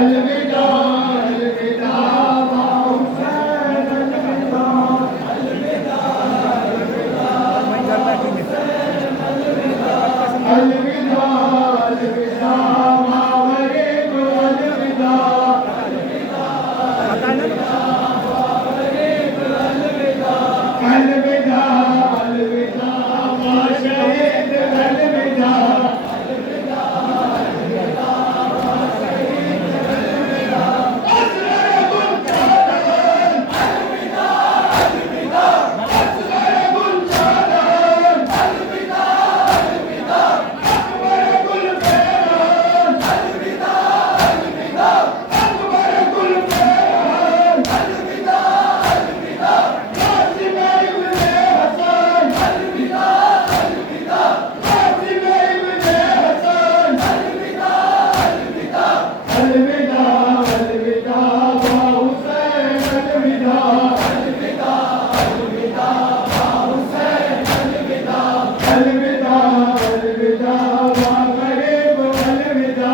अलविदा अलविदा हुसैन अलविदा अलविदा अलविदा मावरे को अलविदा अलविदा अलविदा माशहीद अलविदा अलविदा अलविदा हुसैन अलविदा अलविदा अलविदा हुसैन अलविदा अलविदा अलविदा गरीब अलविदा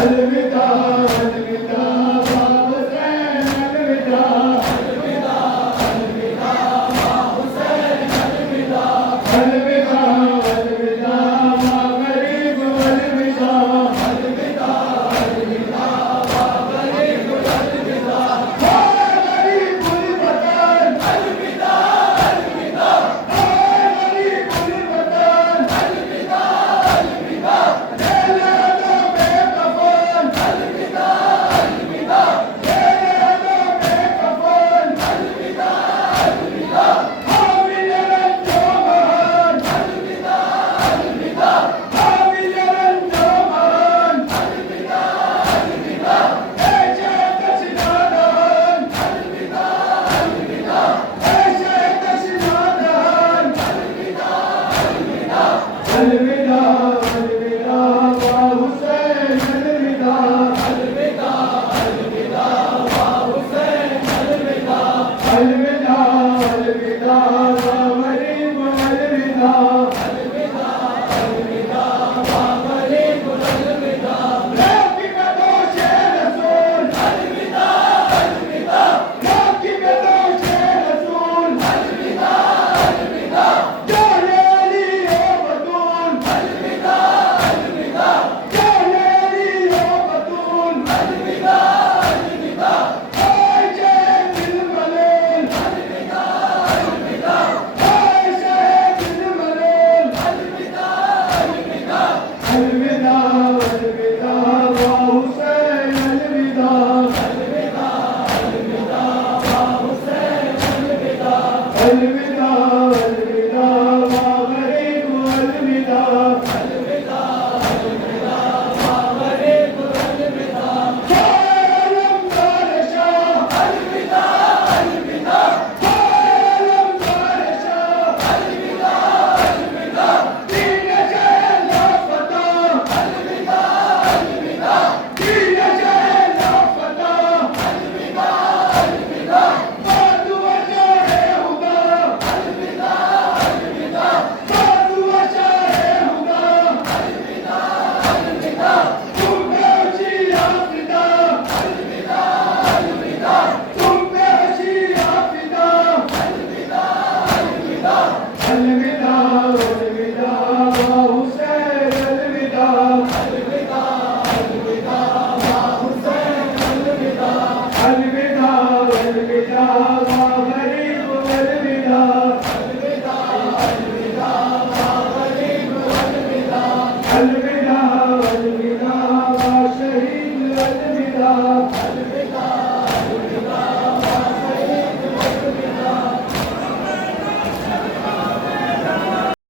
अलविदा अलविदा गरीब अलविदा गरीब वतन अलविदा अलविदा गरीब वतन अलविदा अलविदा अलविदा अलविदा हुसैन अलविदा अलविदा अलविदा हुसैन अलविदा अलविदा अलविदा गरीब अलविदा अलविदा अलविदा गरीब अलविदा लाकी में दोषे रसूल अलविदा अलविदा लाकी में दोषे रसूल अलविदा अलविदा अलविदा अलविदा हुसैन अलविदा अलविदा अलविदा हुसैन अलविदा अलविदा